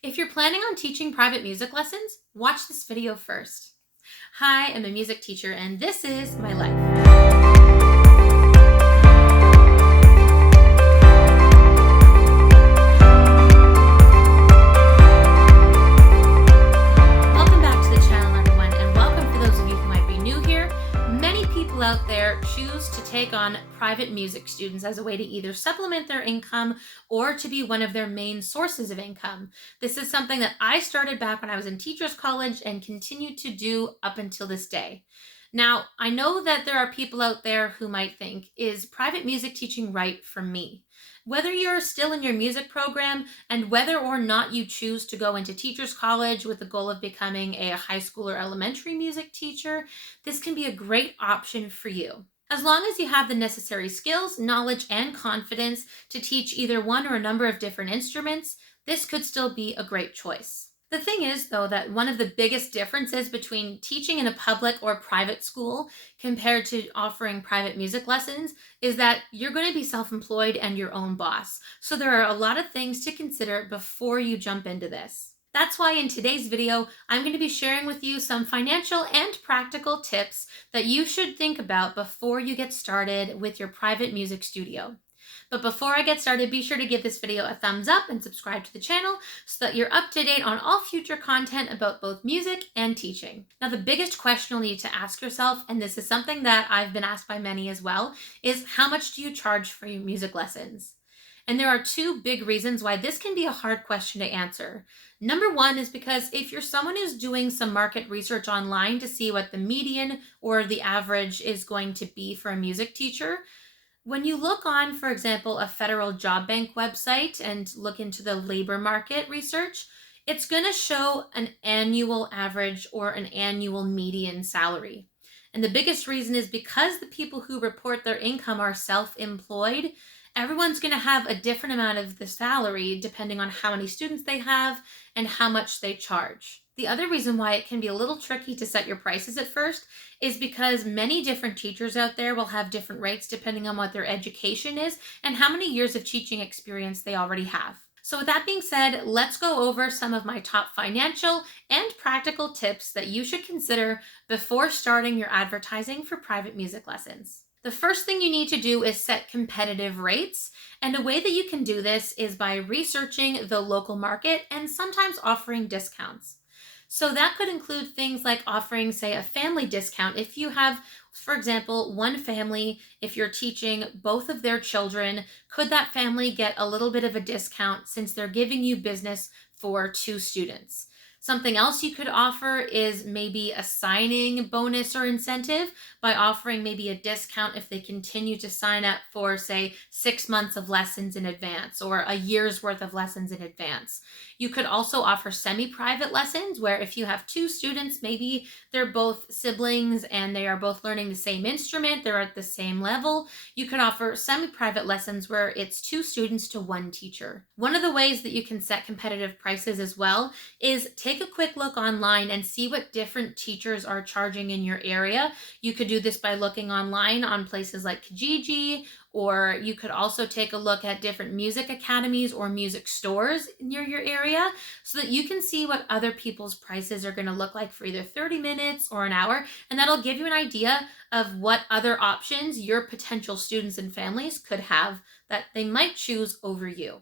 If you're planning on teaching private music lessons, watch this video first. Hi, I'm a music teacher and this is my life. Welcome back to the channel, everyone, and welcome for those of you who might be new here. Many people out there choose to take on private music students as a way to either supplement their income or to be one of their main sources of income. This is something that I started back when I was in Teachers College and continue to do up until this day. Now, I know that there are people out there who might think, is private music teaching right for me? Whether you're still in your music program and whether or not you choose to go into Teachers College with the goal of becoming a high school or elementary music teacher, this can be a great option for you. As long as you have the necessary skills, knowledge, and confidence to teach either one or a number of different instruments, this could still be a great choice. The thing is, though, that one of the biggest differences between teaching in a public or private school compared to offering private music lessons is that you're going to be self-employed and your own boss. So there are a lot of things to consider before you jump into this. That's why in today's video, I'm going to be sharing with you some financial and practical tips that you should think about before you get started with your private music studio. But before I get started, be sure to give this video a thumbs up and subscribe to the channel so that you're up to date on all future content about both music and teaching. Now, the biggest question you'll need to ask yourself, and this is something that I've been asked by many as well, is how much do you charge for your music lessons? And there are two big reasons why this can be a hard question to answer. Number one is because if you're someone who's doing some market research online to see what the median or the average is going to be for a music teacher, when you look on, for example, a federal job bank website and look into the labor market research, it's going to show an annual average or an annual median salary. And the biggest reason is because the people who report their income are self-employed, everyone's going to have a different amount of the salary depending on how many students they have and how much they charge. The other reason why it can be a little tricky to set your prices at first is because many different teachers out there will have different rates depending on what their education is and how many years of teaching experience they already have. So with that being said, let's go over some of my top financial and practical tips that you should consider before starting your advertising for private music lessons. The first thing you need to do is set competitive rates, and a way that you can do this is by researching the local market and sometimes offering discounts. So that could include things like offering, say, a family discount. If you have, for example, one family, if you're teaching both of their children, could that family get a little bit of a discount since they're giving you business for two students? Something else you could offer is maybe a signing bonus or incentive by offering maybe a discount if they continue to sign up for, say, 6 months of lessons in advance or a year's worth of lessons in advance. You could also offer semi-private lessons where if you have two students, maybe they're both siblings and they are both learning the same instrument, they're at the same level. You could offer semi-private lessons where it's two students to one teacher. One of the ways that you can set competitive prices as well is take a quick look online and see what different teachers are charging in your area. You could do this by looking online on places like Kijiji, or you could also take a look at different music academies or music stores near your area so that you can see what other people's prices are going to look like for either 30 minutes or an hour. And that'll give you an idea of what other options your potential students and families could have that they might choose over you.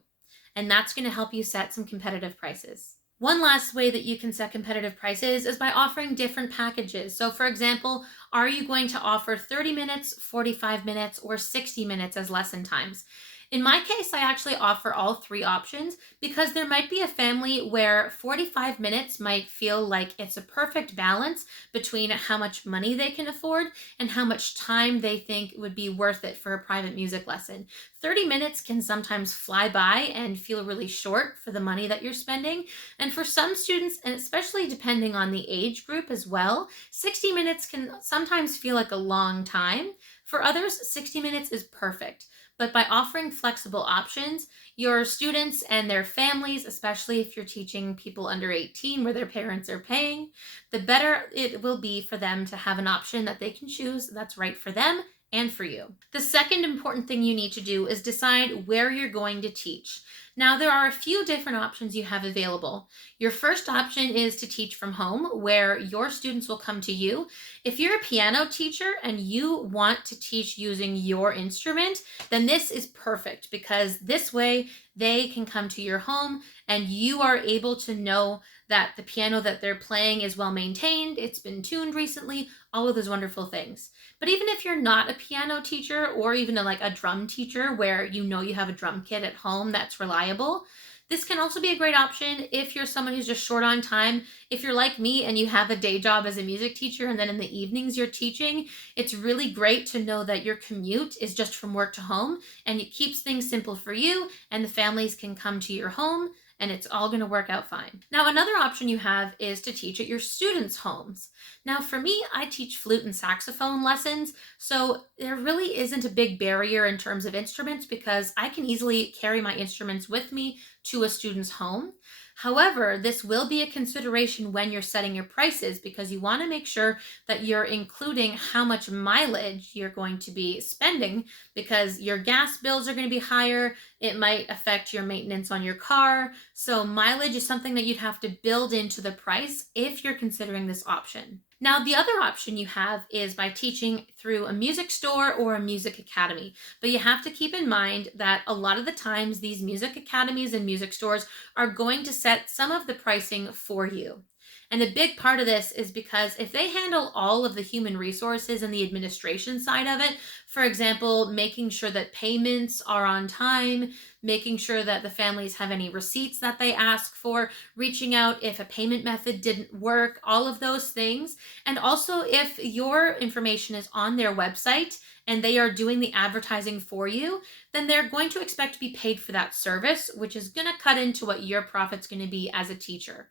And that's going to help you set some competitive prices. One last way that you can set competitive prices is by offering different packages. So for example, are you going to offer 30 minutes, 45 minutes, or 60 minutes as lesson times? In my case, I actually offer all three options because there might be a family where 45 minutes might feel like it's a perfect balance between how much money they can afford and how much time they think would be worth it for a private music lesson. 30 minutes can sometimes fly by and feel really short for the money that you're spending. And for some students, and especially depending on the age group as well, 60 minutes can sometimes feel like a long time. For others, 60 minutes is perfect. But by offering flexible options, your students and their families, especially if you're teaching people under 18 where their parents are paying, the better it will be for them to have an option that they can choose that's right for them and for you. The second important thing you need to do is decide where you're going to teach. Now, there are a few different options you have available. Your first option is to teach from home, where your students will come to you. If you're a piano teacher and you want to teach using your instrument, then this is perfect because this way they can come to your home and you are able to know that the piano that they're playing is well maintained, it's been tuned recently, all of those wonderful things. But even if you're not a piano teacher or even like a drum teacher where you know you have a drum kit at home that's reliable, this can also be a great option if you're someone who's just short on time. If you're like me and you have a day job as a music teacher and then in the evenings you're teaching, it's really great to know that your commute is just from work to home and it keeps things simple for you and the families can come to your home and it's all going to work out fine. Now, another option you have is to teach at your students' homes. Now, for me, I teach flute and saxophone lessons, so there really isn't a big barrier in terms of instruments because I can easily carry my instruments with me to a student's home. However, this will be a consideration when you're setting your prices because you want to make sure that you're including how much mileage you're going to be spending because your gas bills are going to be higher. It might affect your maintenance on your car. So mileage is something that you'd have to build into the price if you're considering this option. Now, the other option you have is by teaching through a music store or a music academy. But you have to keep in mind that a lot of the times these music academies and music stores are going to set some of the pricing for you. And a big part of this is because if they handle all of the human resources and the administration side of it, for example, making sure that payments are on time, making sure that the families have any receipts that they ask for, reaching out if a payment method didn't work, all of those things. And also if your information is on their website and they are doing the advertising for you, then they're going to expect to be paid for that service, which is going to cut into what your profit's going to be as a teacher.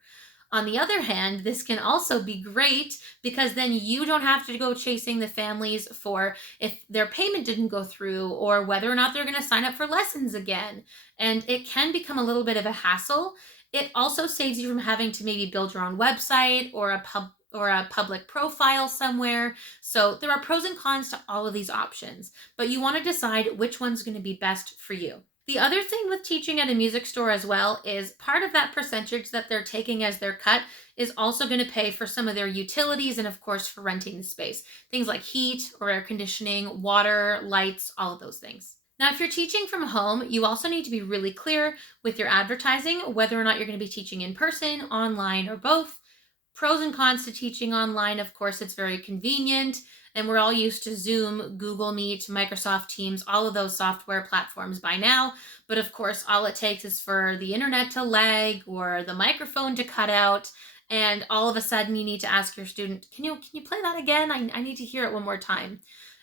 On the other hand, this can also be great because then you don't have to go chasing the families for if their payment didn't go through or whether or not they're going to sign up for lessons again. And it can become a little bit of a hassle. It also saves you from having to maybe build your own website or a public profile somewhere. So there are pros and cons to all of these options, but you want to decide which one's going to be best for you. The other thing with teaching at a music store as well is part of that percentage that they're taking as their cut is also going to pay for some of their utilities and of course for renting the space. Things like heat or air conditioning, water, lights, all of those things. Now, if you're teaching from home, you also need to be really clear with your advertising, whether or not you're going to be teaching in person, online, or both. Pros and cons to teaching online, of course, it's very convenient. And we're all used to Zoom, Google Meet, Microsoft Teams, all of those software platforms by now. But of course, all it takes is for the internet to lag or the microphone to cut out. And all of a sudden you need to ask your student, can you play that again? I need to hear it one more time.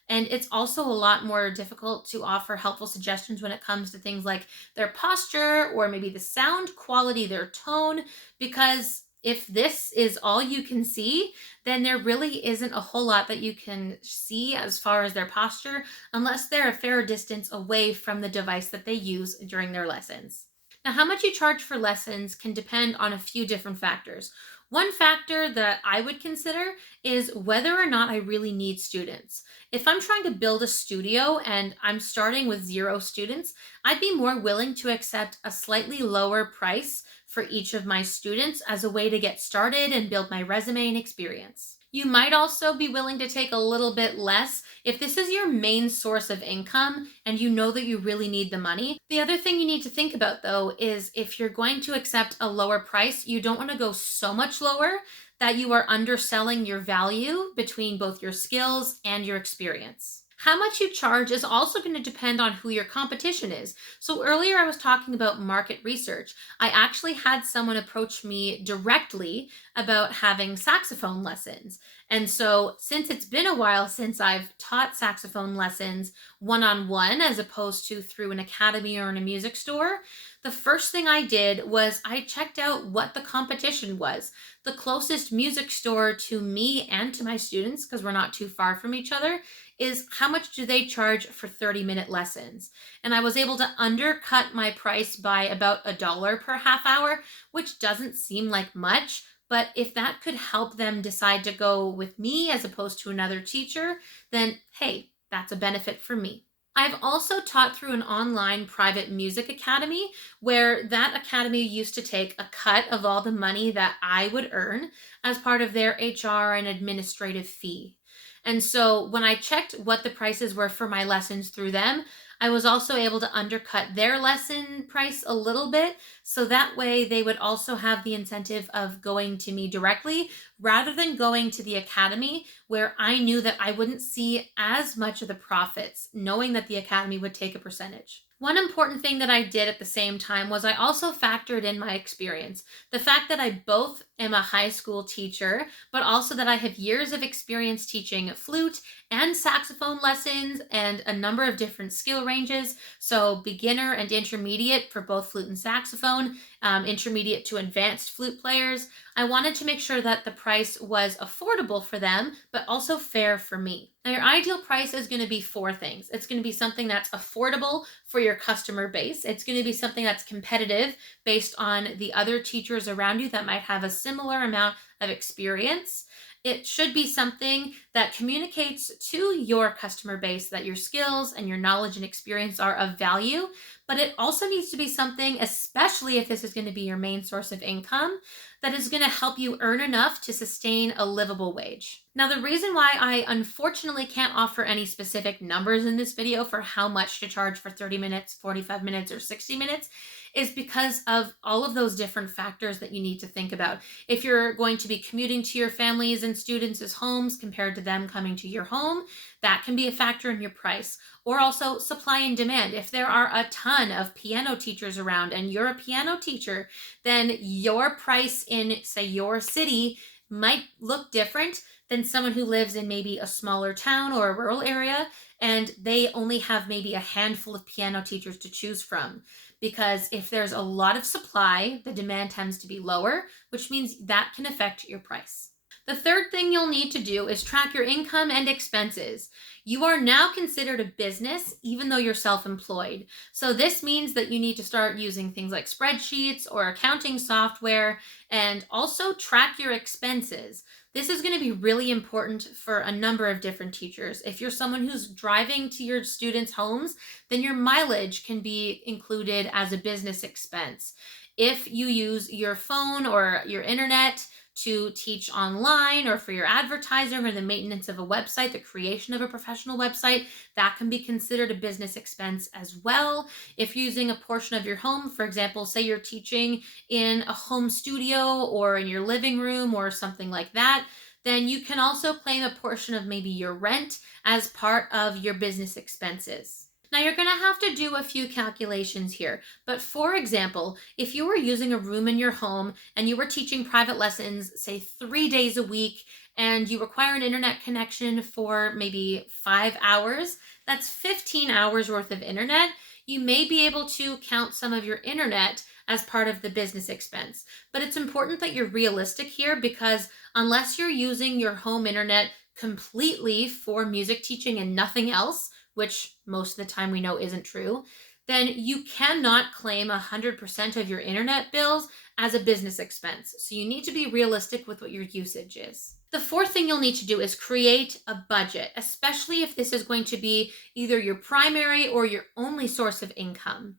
And it's also a lot more difficult to offer helpful suggestions when it comes to things like their posture or maybe the sound quality, their tone, because if this is all you can see, then there really isn't a whole lot that you can see as far as their posture unless they're a fair distance away from the device that they use during their lessons. Now, how much you charge for lessons can depend on a few different factors. One factor that I would consider is whether or not I really need students. If I'm trying to build a studio and I'm starting with 0 students, I'd be more willing to accept a slightly lower price for each of my students as a way to get started and build my resume and experience. You might also be willing to take a little bit less if this is your main source of income and you know that you really need the money. The other thing you need to think about though is if you're going to accept a lower price, you don't want to go so much lower that you are underselling your value between both your skills and your experience. How much you charge is also going to depend on who your competition is. So earlier I was talking about market research. I actually had someone approach me directly about having saxophone lessons. And so since it's been a while since I've taught saxophone lessons one-on-one as opposed to through an academy or in a music store, the first thing I did was I checked out what the competition was. The closest music store to me and to my students, because we're not too far from each other, is how much do they charge for 30-minute lessons? And I was able to undercut my price by about $1 per half hour, which doesn't seem like much, but if that could help them decide to go with me as opposed to another teacher, then hey, that's a benefit for me. I've also taught through an online private music academy where that academy used to take a cut of all the money that I would earn as part of their HR and administrative fee. And so when I checked what the prices were for my lessons through them, I was also able to undercut their lesson price a little bit. So that way they would also have the incentive of going to me directly rather than going to the academy where I knew that I wouldn't see as much of the profits, knowing that the academy would take a percentage. One important thing that I did at the same time was I also factored in my experience. The fact that I both am a high school teacher, but also that I have years of experience teaching flute and saxophone lessons and a number of different skill ranges. So, beginner and intermediate for both flute and saxophone, intermediate to advanced flute players. I wanted to make sure that the price was affordable for them, but also fair for me. Now, your ideal price is going to be four things. It's going to be something that's affordable for your customer base. It's going to be something that's competitive based on the other teachers around you that might have a similar amount of experience. It should be something that communicates to your customer base that your skills and your knowledge and experience are of value, but it also needs to be something, especially if this is going to be your main source of income, that is going to help you earn enough to sustain a livable wage. Now, the reason why I unfortunately can't offer any specific numbers in this video for how much to charge for 30 minutes, 45 minutes, or 60 minutes is because of all of those different factors that you need to think about. If you're going to be commuting to your families and students' homes compared to them coming to your home, that can be a factor in your price. Or also supply and demand. If there are a ton of piano teachers around and you're a piano teacher, then your price in, say, your city might look different than someone who lives in maybe a smaller town or a rural area and they only have maybe a handful of piano teachers to choose from. Because if there's a lot of supply, the demand tends to be lower, which means that can affect your price. The third thing you'll need to do is track your income and expenses. You are now considered a business, even though you're self-employed. So this means that you need to start using things like spreadsheets or accounting software and also track your expenses. This is going to be really important for a number of different teachers. If you're someone who's driving to your students' homes, then your mileage can be included as a business expense. If you use your phone or your internet to teach online or for your advertising or the maintenance of a website, the creation of a professional website, that can be considered a business expense as well. If using a portion of your home, for example, say you're teaching in a home studio or in your living room or something like that, then you can also claim a portion of maybe your rent as part of your business expenses. Now you're going to have to do a few calculations here, but for example, if you were using a room in your home and you were teaching private lessons, say 3 days a week, and you require an internet connection for maybe 5 hours, that's 15 hours worth of internet. You may be able to count some of your internet as part of the business expense, but it's important that you're realistic here because unless you're using your home internet completely for music teaching and nothing else, which most of the time we know isn't true, then you cannot claim 100% of your internet bills as a business expense. So you need to be realistic with what your usage is. The fourth thing you'll need to do is create a budget, especially if this is going to be either your primary or your only source of income.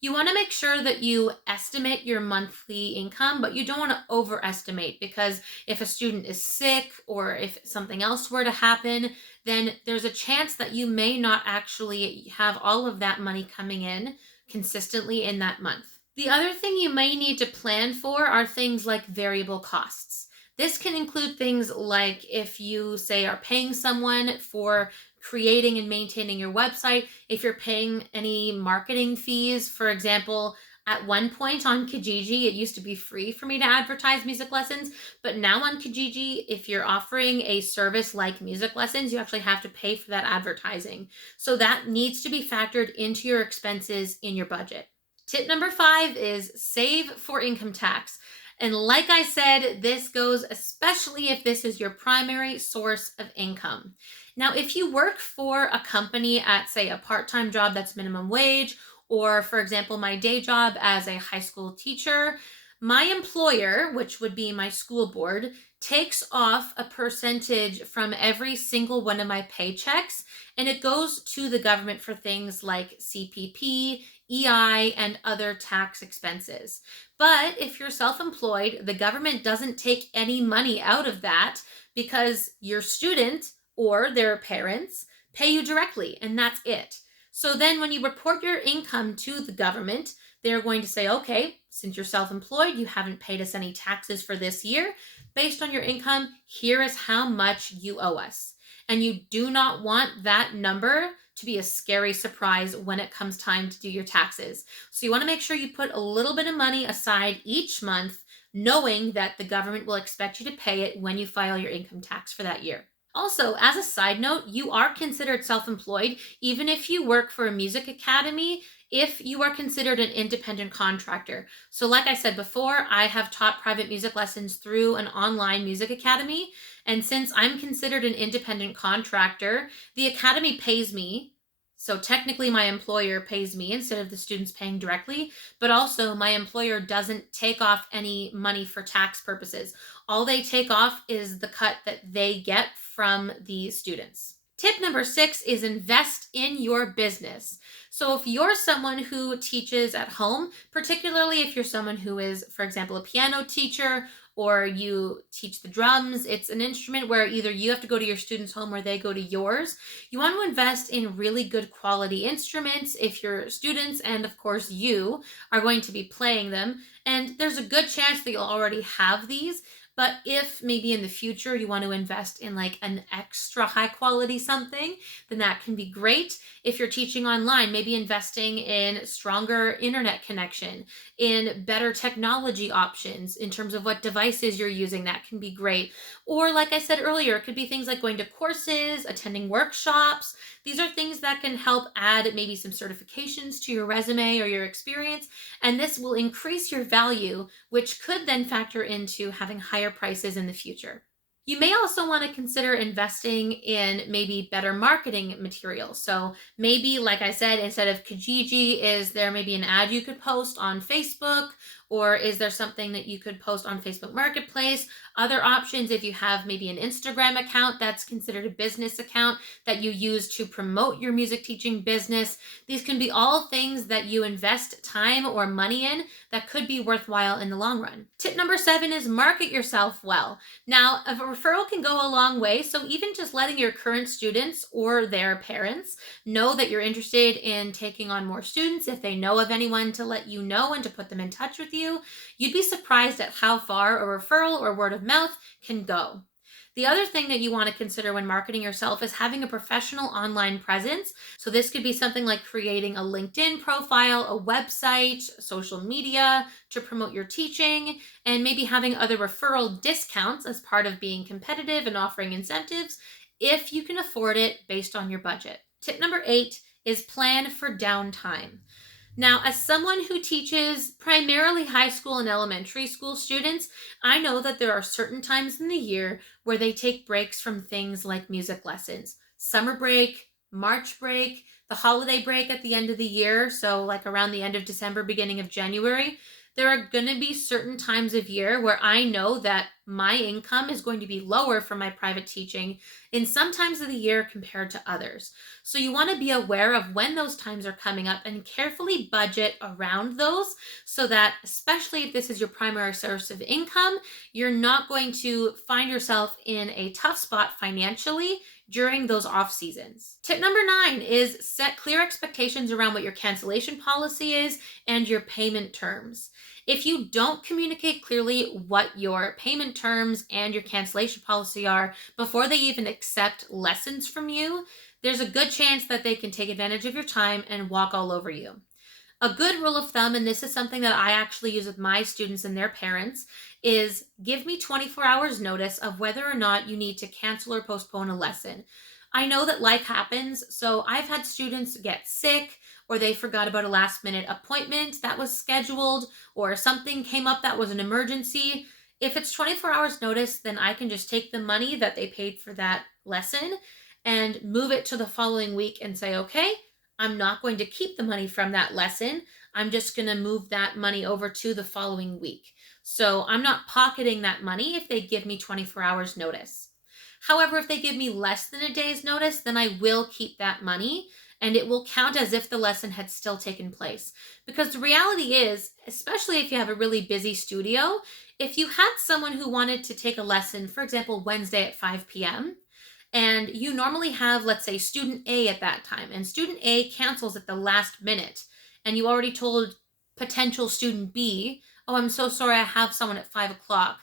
You want to make sure that you estimate your monthly income, but you don't want to overestimate because if a student is sick or if something else were to happen, then there's a chance that you may not actually have all of that money coming in consistently in that month. The other thing you may need to plan for are things like variable costs. This can include things like if you, say, are paying someone for creating and maintaining your website, if you're paying any marketing fees. For example, at one point on Kijiji, it used to be free for me to advertise music lessons, but now on Kijiji, if you're offering a service like music lessons, you actually have to pay for that advertising. So that needs to be factored into your expenses in your budget. Tip number 5 is save for income tax. And like I said, this goes especially if this is your primary source of income. Now, if you work for a company at, say, a part-time job that's minimum wage, or for example, my day job as a high school teacher, My employer, which would be my school board, takes off a percentage from every single one of my paychecks, and it goes to the government for things like CPP, EI, and other tax expenses. But if you're self employed, the government doesn't take any money out of that because your student or their parents pay you directly, and that's it. So then when you report your income to the government, they're going to say, okay, since you're self employed, you haven't paid us any taxes for this year. Based on your income, here is how much you owe us. And you do not want that number to be a scary surprise when it comes time to do your taxes. So you want to make sure you put a little bit of money aside each month, knowing that the government will expect you to pay it when you file your income tax for that year. Also, as a side note, you are considered self employed even if you work for a music academy, if you are considered an independent contractor. So, like I said before, I have taught private music lessons through an online music academy. And since I'm considered an independent contractor, the academy pays me. So technically my employer pays me instead of the students paying directly, but also my employer doesn't take off any money for tax purposes. All they take off is the cut that they get from the students. Tip number 6 is invest in your business. So if you're someone who teaches at home, particularly if you're someone who is, for example, a piano teacher or you teach the drums, it's an instrument where either you have to go to your student's home or they go to yours. You want to invest in really good quality instruments if your students and of course you are going to be playing them. And there's a good chance that you'll already have these. But if maybe in the future you want to invest in like an extra high quality something, then that can be great. If you're teaching online, maybe investing in stronger internet connection, in better technology options in terms of what devices you're using, that can be great. Or like I said earlier, it could be things like going to courses, attending workshops. These are things that can help add maybe some certifications to your resume or your experience, and this will increase your value, which could then factor into having higher prices in the future. You may also want to consider investing in maybe better marketing materials. So maybe, like I said, instead of Kijiji, is there maybe an ad you could post on Facebook? Or is there something that you could post on Facebook Marketplace? Other options, if you have maybe an Instagram account that's considered a business account that you use to promote your music teaching business. These can be all things that you invest time or money in that could be worthwhile in the long run. Tip number 7 is market yourself well. Now, a referral can go a long way, so even just letting your current students or their parents know that you're interested in taking on more students, if they know of anyone to let you know and to put them in touch with you, you'd be surprised at how far a referral or word of mouth can go. The other thing that you want to consider when marketing yourself is having a professional online presence. So this could be something like creating a LinkedIn profile, a website, social media to promote your teaching, and maybe having other referral discounts as part of being competitive and offering incentives if you can afford it based on your budget. Tip number 8 is plan for downtime. Now, as someone who teaches primarily high school and elementary school students, I know that there are certain times in the year where they take breaks from things like music lessons. Summer break, March break, the holiday break at the end of the year, so like around the end of December, beginning of January. There are going to be certain times of year where I know that my income is going to be lower from my private teaching in some times of the year compared to others. So you want to be aware of when those times are coming up and carefully budget around those so that, especially if this is your primary source of income, you're not going to find yourself in a tough spot financially during those off seasons. Tip number 9 is set clear expectations around what your cancellation policy is and your payment terms. If you don't communicate clearly what your payment terms and your cancellation policy are before they even accept lessons from you, there's a good chance that they can take advantage of your time and walk all over you. A good rule of thumb, and this is something that I actually use with my students and their parents, is give me 24 hours notice of whether or not you need to cancel or postpone a lesson. I know that life happens, so I've had students get sick, or they forgot about a last minute appointment that was scheduled, or something came up that was an emergency. If it's 24 hours notice, then I can just take the money that they paid for that lesson and move it to the following week and say, okay, I'm not going to keep the money from that lesson. I'm just going to move that money over to the following week. So I'm not pocketing that money if they give me 24 hours notice. However, if they give me less than a day's notice, then I will keep that money and it will count as if the lesson had still taken place. Because the reality is, especially if you have a really busy studio, if you had someone who wanted to take a lesson, for example, Wednesday at 5 p.m., and you normally have, let's say, student A at that time, and student A cancels at the last minute, and you already told potential student B, oh, I'm so sorry, I have someone at 5 o'clock.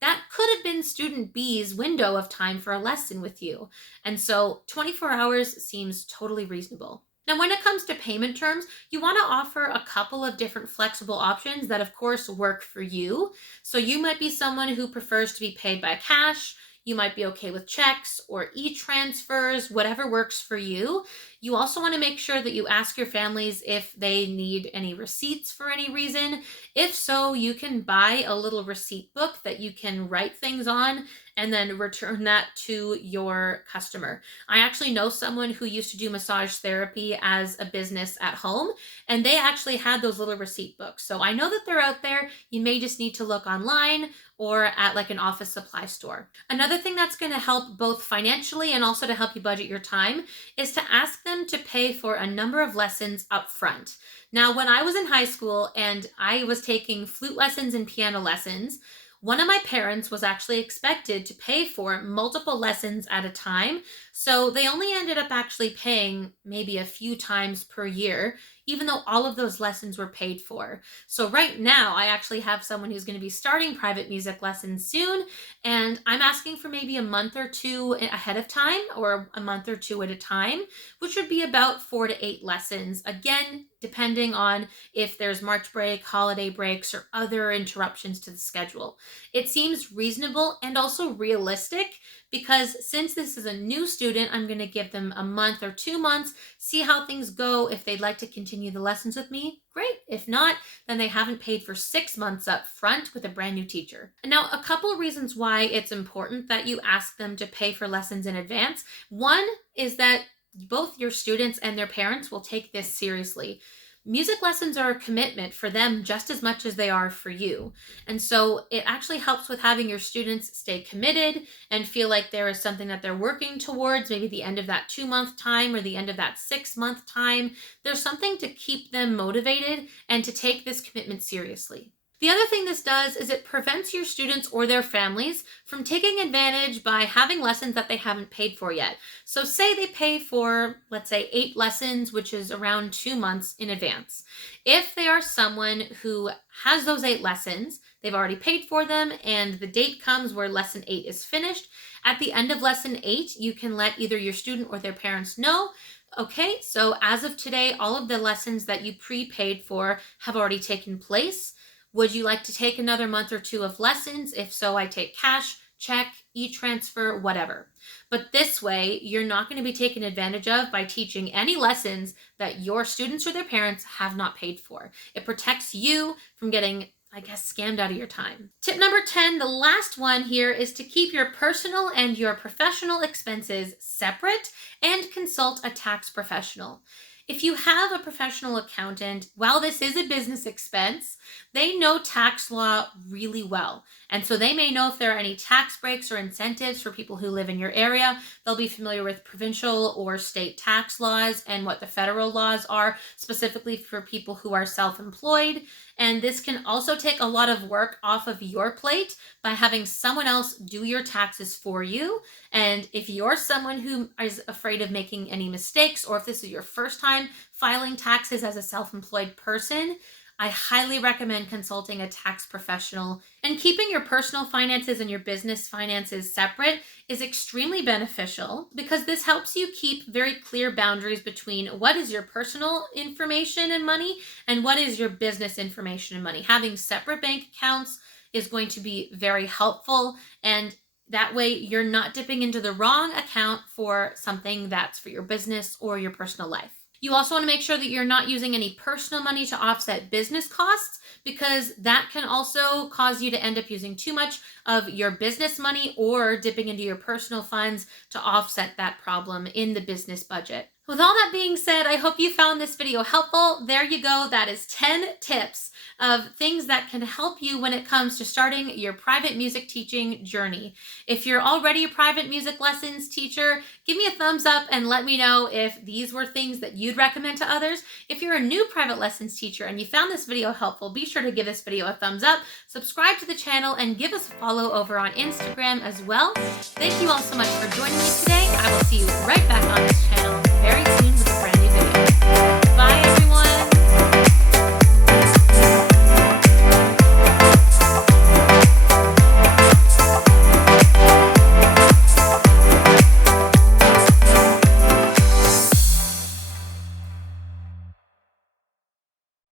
That could have been student B's window of time for a lesson with you. And so 24 hours seems totally reasonable. Now, when it comes to payment terms, you want to offer a couple of different flexible options that, of course, work for you. So you might be someone who prefers to be paid by cash. You might be okay with checks or e-transfers, whatever works for you. You also want to make sure that you ask your families if they need any receipts for any reason. If so, you can buy a little receipt book that you can write things on and then return that to your customer. I actually know someone who used to do massage therapy as a business at home, and they actually had those little receipt books. So I know that they're out there. You may just need to look online or at like an office supply store. Another thing that's going to help both financially and also to help you budget your time is to ask them to pay for a number of lessons up front. Now, when I was in high school and I was taking flute lessons and piano lessons, one of my parents was actually expected to pay for multiple lessons at a time. So they only ended up actually paying maybe a few times per year, even though all of those lessons were paid for. So right now, I actually have someone who's going to be starting private music lessons soon, and I'm asking for maybe a month or two ahead of time or a month or two at a time, which would be about 4 to 8 lessons. Again, depending on if there's March break, holiday breaks, or other interruptions to the schedule. It seems reasonable and also realistic because since this is a new student, I'm going to give them a month or 2 months, see how things go. If they'd like to continue the lessons with me, great. If not, then they haven't paid for 6 months up front with a brand new teacher. And now, a couple of reasons why it's important that you ask them to pay for lessons in advance. One is that both your students and their parents will take this seriously. Music lessons are a commitment for them just as much as they are for you. And so it actually helps with having your students stay committed and feel like there is something that they're working towards, maybe the end of that 2-month time or the end of that 6-month time. There's something to keep them motivated and to take this commitment seriously. The other thing this does is it prevents your students or their families from taking advantage by having lessons that they haven't paid for yet. So say they pay for, let's say, 8 lessons, which is around 2 months in advance. If they are someone who has those 8 lessons, they've already paid for them, and the date comes where lesson 8 is finished, at the end of lesson 8, you can let either your student or their parents know, okay, so as of today, all of the lessons that you prepaid for have already taken place. Would you like to take another month or 2 of lessons? If so, I take cash, check, e-transfer, whatever. But this way, you're not going to be taken advantage of by teaching any lessons that your students or their parents have not paid for. It protects you from getting, I guess, scammed out of your time. Tip number 10, the last one here, is to keep your personal and your professional expenses separate and consult a tax professional. If you have a professional accountant, while this is a business expense, they know tax law really well. And so they may know if there are any tax breaks or incentives for people who live in your area. They'll be familiar with provincial or state tax laws and what the federal laws are, specifically for people who are self-employed. And this can also take a lot of work off of your plate by having someone else do your taxes for you. And if you're someone who is afraid of making any mistakes, or if this is your first time filing taxes as a self-employed person, I highly recommend consulting a tax professional. And keeping your personal finances and your business finances separate is extremely beneficial because this helps you keep very clear boundaries between what is your personal information and money and what is your business information and money. Having separate bank accounts is going to be very helpful, and that way you're not dipping into the wrong account for something that's for your business or your personal life. You also want to make sure that you're not using any personal money to offset business costs, because that can also cause you to end up using too much of your business money or dipping into your personal funds to offset that problem in the business budget. With all that being said, I hope you found this video helpful. There you go. That is 10 tips of things that can help you when it comes to starting your private music teaching journey. If you're already a private music lessons teacher, give me a thumbs up and let me know if these were things that you'd recommend to others. If you're a new private lessons teacher and you found this video helpful, be sure to give this video a thumbs up, subscribe to the channel, and give us a follow over on Instagram as well. Thank you all so much for joining me today. I will see you right back on this